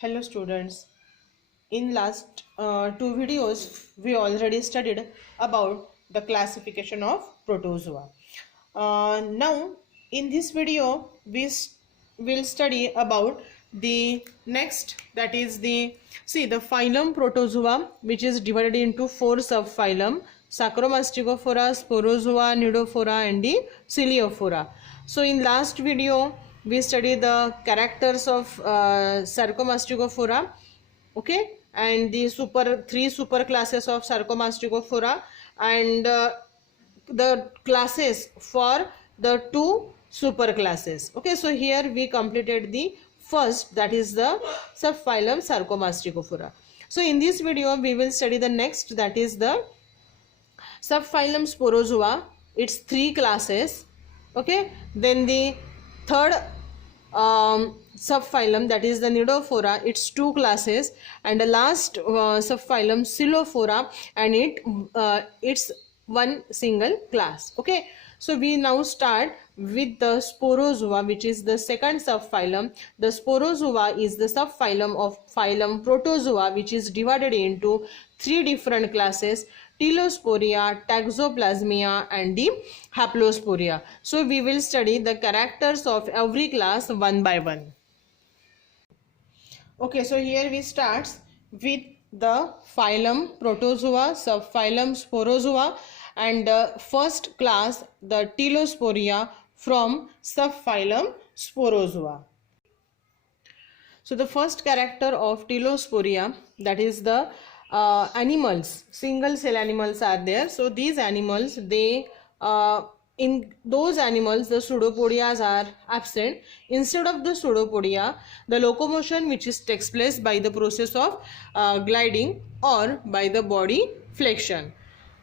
Hello students, in last two videos we already studied about the classification of protozoa. Now in this video we will study about the next, that is the phylum protozoa, which is divided into four subphylum: Sacromastigophora, Sporozoa, Pneudophora and the Ciliophora. So in last video we studied the characters of Sarcomastigophora, okay, and the three super classes of Sarcomastigophora, and the classes for the two super classes. Okay, so here we completed the first, that is the subphylum Sarcomastigophora. So in this video we will study the next, that is the subphylum Sporozoa. It's three classes. Okay, then the third subphylum, that is the Pneudophora, it's two classes, and the last subphylum Ciliophora, and it's one single class. Okay, so we now start with the Sporozoa, which is the second subphylum. The Sporozoa is the subphylum of phylum Protozoa, which is divided into three different classes: Telosporia, Toxoplasmia and the Haplosporia. So we will study the characters of every class one by one. Okay, so here we start with the phylum Protozoa, subphylum Sporozoa, and first class, the Telosporia, from subphylum Sporozoa. So the first character of Telosporia, that is the animals, single cell animals are there. So these animals, they in those animals the pseudopodias are absent. Instead of the pseudopodia, the locomotion which takes place by the process of gliding or by the body flexion.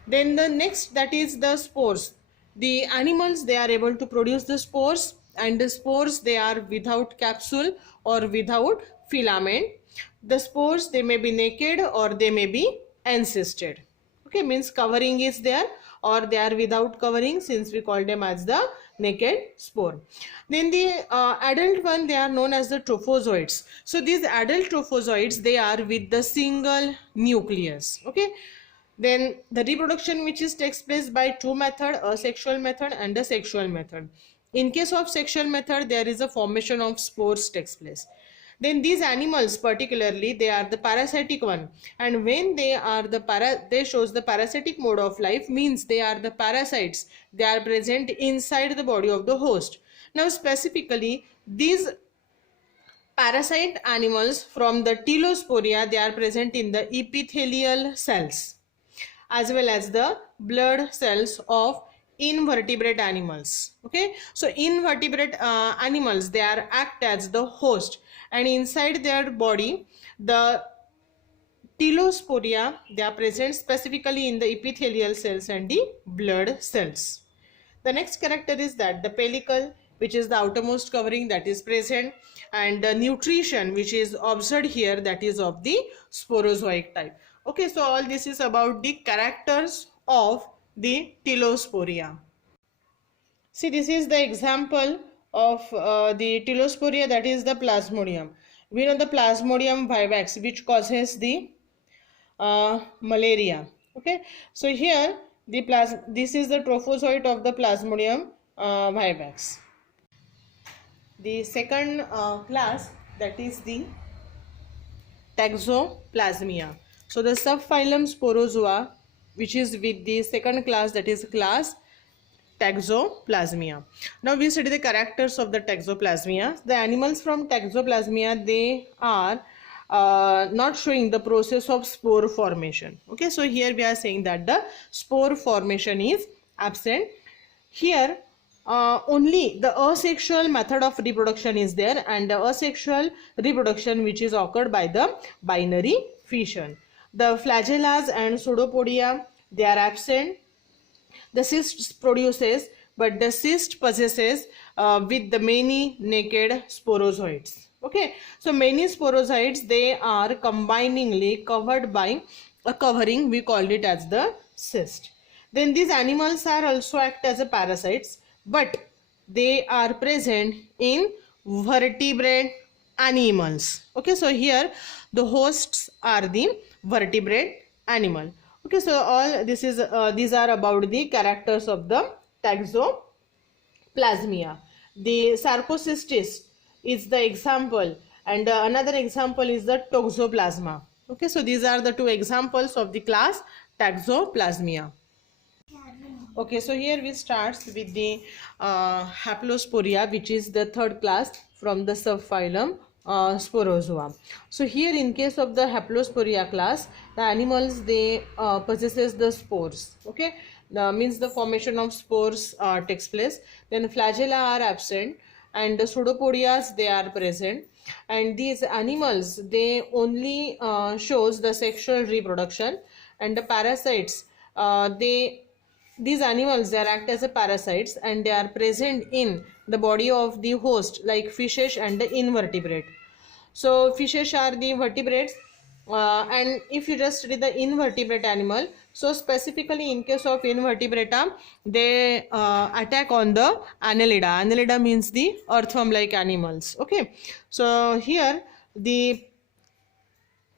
Then the next, that is the spores. The animals, they are able to produce the spores, and the spores, they are without capsule or without filament. The spores, they may be naked or they may be encysted. Okay, means covering is there, or they are without covering, since we call them as the naked spore. Then the adult one, they are known as the trophozoites. So these adult trophozoites, they are with the single nucleus. Okay, then the reproduction which takes place by two method, asexual method and the sexual method. In case of sexual method, there is a formation of spores takes place. Then these animals particularly, they are the parasitic one, and when they are they shows the parasitic mode of life, means they are the parasites. They are present inside the body of the host. Now specifically, these parasite animals from the Telosporia, they are present in the epithelial cells as well as the blood cells of invertebrate animals. Okay, so invertebrate animals, they are act as the host, and inside their body the Telosporia, they are present specifically in the epithelial cells and the blood cells. The next character is that the pellicle, which is the outermost covering, that is present, and the nutrition which is observed here, that is of the sporozoic type. Okay, so all this is about the characters of the Telosporia. See, this is the example of the Telosporia, that is the Plasmodium. We know the Plasmodium vivax, which causes the malaria. Okay, so here this is the trophozoite of the Plasmodium vivax. The second class, that is the Toxoplasmia. So the subphylum Sporozoa, which is with the second class, that is class Toxoplasmia. Now we study the characters of the Toxoplasmia. The animals from Toxoplasmia, they are not showing the process of spore formation. Okay, so here we are saying that the spore formation is absent. Here only the asexual method of reproduction is there, and the asexual reproduction which is occurred by the binary fission. The flagellas and pseudopodia, they are absent. The cyst produces, but the cyst possesses with the many naked sporozoites. Okay, so many sporozoites, they are combiningly covered by a covering, we called it as the cyst. Then these animals are also act as a parasites, but they are present in vertebrate animals. Okay, so here the hosts are the vertebrate animal. Okay, so all this is these are about the characters of the taxoplasmia. The sarcocystis is the example, and another example is the toxoplasma. Okay, so these are the two examples of the class taxoplasmia. Okay, so here we start with the Haplosporia, which is the third class from the subphylum Sporozoa. So here in case of the Haplosporia class, the animals they possesses the spores. Okay, means the formation of spores takes place. Then flagella are absent, and the pseudopodias they are present. And these animals they only shows the sexual reproduction, and the parasites these animals they act as a parasites, and they are present in the body of the host like fishes and the invertebrate. So fishes are the vertebrates, and if you just study the invertebrate animal, so specifically in case of invertebrata they attack on the annelida. Annelida means the earthworm like animals. Okay, so here the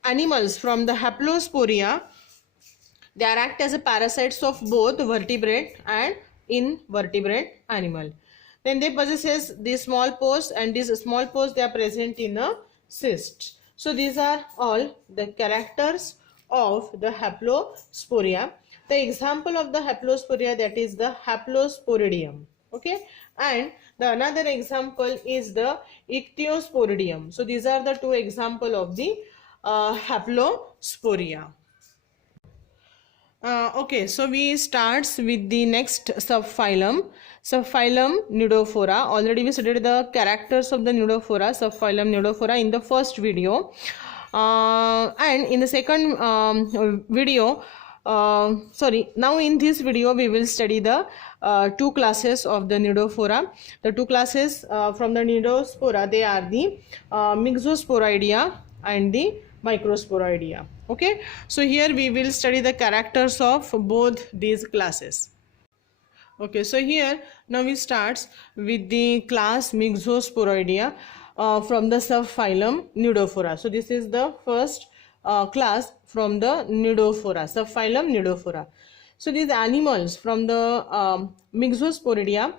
animals from the Haplosporia they are act as a parasites of both vertebrate and invertebrate animal. Then they possesses the small pores, and these small pores they are present in a cyst. So these are all the characters of the Haplosporia. The example of the Haplosporia, that is the Haplosporidium. Okay, and the another example is the Ichthyosporidium. So these are the two example of the Haplosporia. Okay, so we starts with the next subphylum Pneudophora. Already we studied the characters of the Pneudophora, subphylum Pneudophora in the first video, and in the second video, now in this video we will study the two classes of the Pneudophora. The two classes from the Pneudospora, they are the Mixosporoidea and the Microsporoidea. Okay, so here we will study the characters of both these classes. Okay, so here now we starts with the class Mixosporoidea from the subphylum Pneudophora. So this is the first class from the Pneudophora, subphylum Pneudophora. So these animals from the Mixosporidia,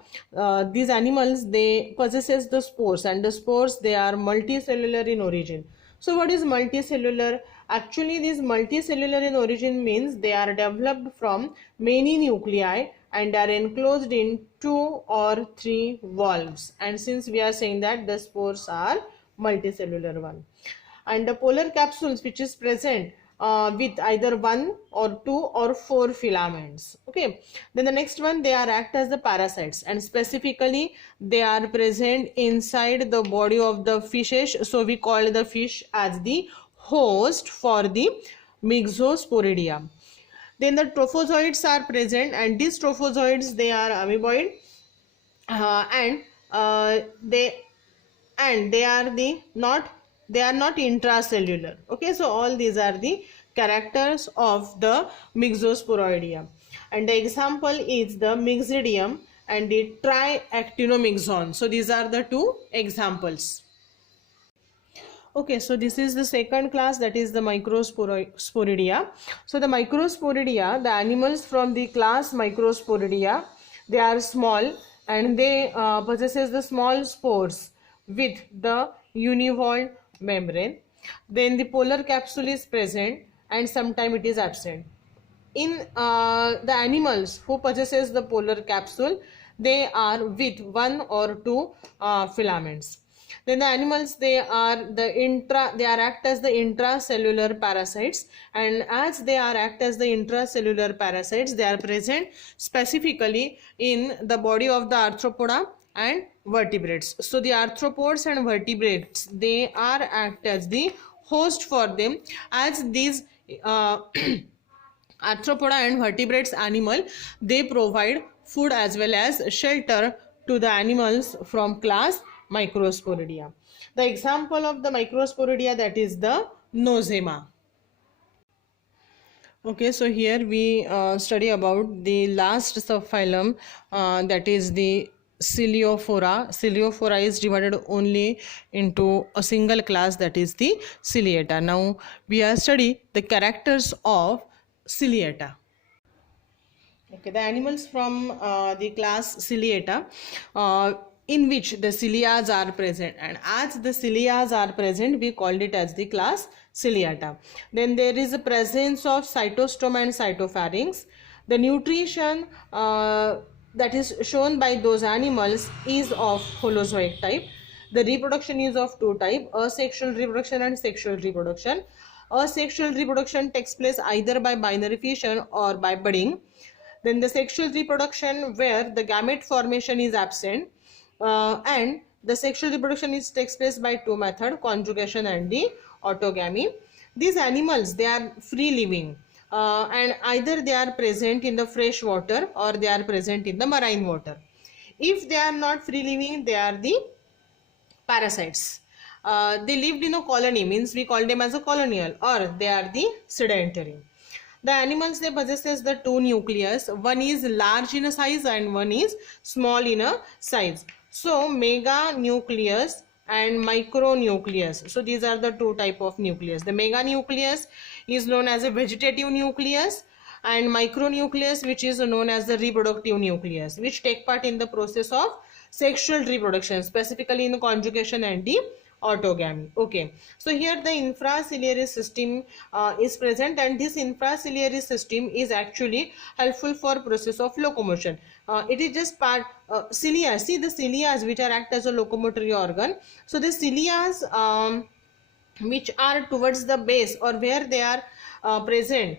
these animals they possesses the spores, and the spores they are multicellular in origin. So what is multicellular? Actually, this multicellular in origin means they are developed from many nuclei and are enclosed in 2 or 3 valves. And since we are saying that the spores are multicellular one, and the polar capsules which is present with either 1 or 2 or 4 filaments. Okay, then the next one, they are act as the parasites, and specifically they are present inside the body of the fishes. So we call the fish as the host for the Mixosporidia. Then the trophozoites are present, and these trophozoites they are amoeboid, and they are not intracellular. Okay, so all these are the characters of the Mixosporoidea, and the example is the Myxidium and the Triactinomyxon. So these are the two examples. Okay, so this is the second class, that is the Microsporidia. So the Microsporidia, the animals from the class Microsporidia, they are small, and they possesses the small spores with the univalve membrane. Then the polar capsule is present, and sometimes it is absent. In the animals who possesses the polar capsule, they are with 1 or 2 filaments. Then the animals they are act as the intracellular parasites, and as they are act as the intracellular parasites, they are present specifically in the body of the arthropoda and vertebrates. So the arthropods and vertebrates they are act as the host for them, as these arthropoda and vertebrates animal they provide food as well as shelter to the animals from class Microsporidia. The example of the Microsporidia, that is the Nosema. Okay, so here we study about the last subphylum, that is the Ciliophora. Ciliophora is divided only into a single class, that is the Ciliata. Now we are study the characters of Ciliata. Okay, the animals from the class Ciliata, in which the cilias are present, and as the cilias are present, we called it as the class Ciliata. Then there is a presence of cytostoma and cytopharynx. The nutrition that is shown by those animals is of holozoic type. The reproduction is of two types: asexual reproduction and sexual reproduction. Asexual reproduction takes place either by binary fission or by budding. Then the sexual reproduction, where the gamete formation is absent, and the sexual reproduction takes place by two methods: conjugation and the autogamy. These animals, they are free living, and either they are present in the fresh water or they are present in the marine water. If they are not free living, they are the parasites. They lived in a colony, means we call them as a colonial, or they are the sedentary. The animals, they possesses the two nucleus. One is large in a size and one is small in a size. So mega nucleus and micro nucleus. So these are the two type of nucleus. The mega nucleus is known as a vegetative nucleus, and micro nucleus, which is known as the reproductive nucleus, which take part in the process of sexual reproduction, specifically in the conjugation and the autogamy. Okay, so here the infraciliary system is present, and this infraciliary system is actually helpful for process of locomotion. It is just part cilia. See the cilia which are act as a locomotory organ. So the cilia which are towards the base, or where they are present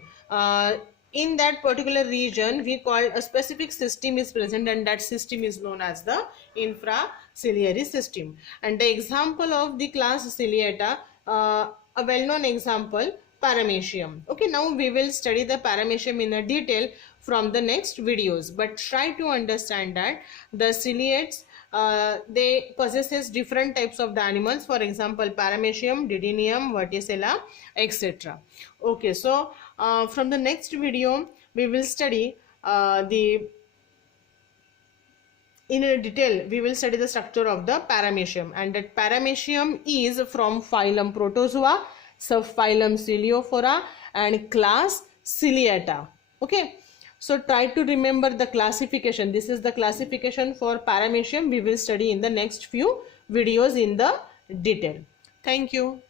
in that particular region, we call a specific system is present, and that system is known as the infraciliary system. And the example of the class Ciliata, a well-known example, Paramecium. Okay, now we will study the Paramecium in a detail from the next videos, but try to understand that the ciliates, they possesses different types of the animals. For example, Paramecium, Didinium, Verticella, etc. Okay, so from the next video we will study in a detail we will study the structure of the Paramecium, and that Paramecium is from phylum Protozoa, subphylum Ciliophora, and class Ciliata. Okay, so try to remember the classification. This is the classification for Paramecium. We will study in the next few videos in the detail. Thank you.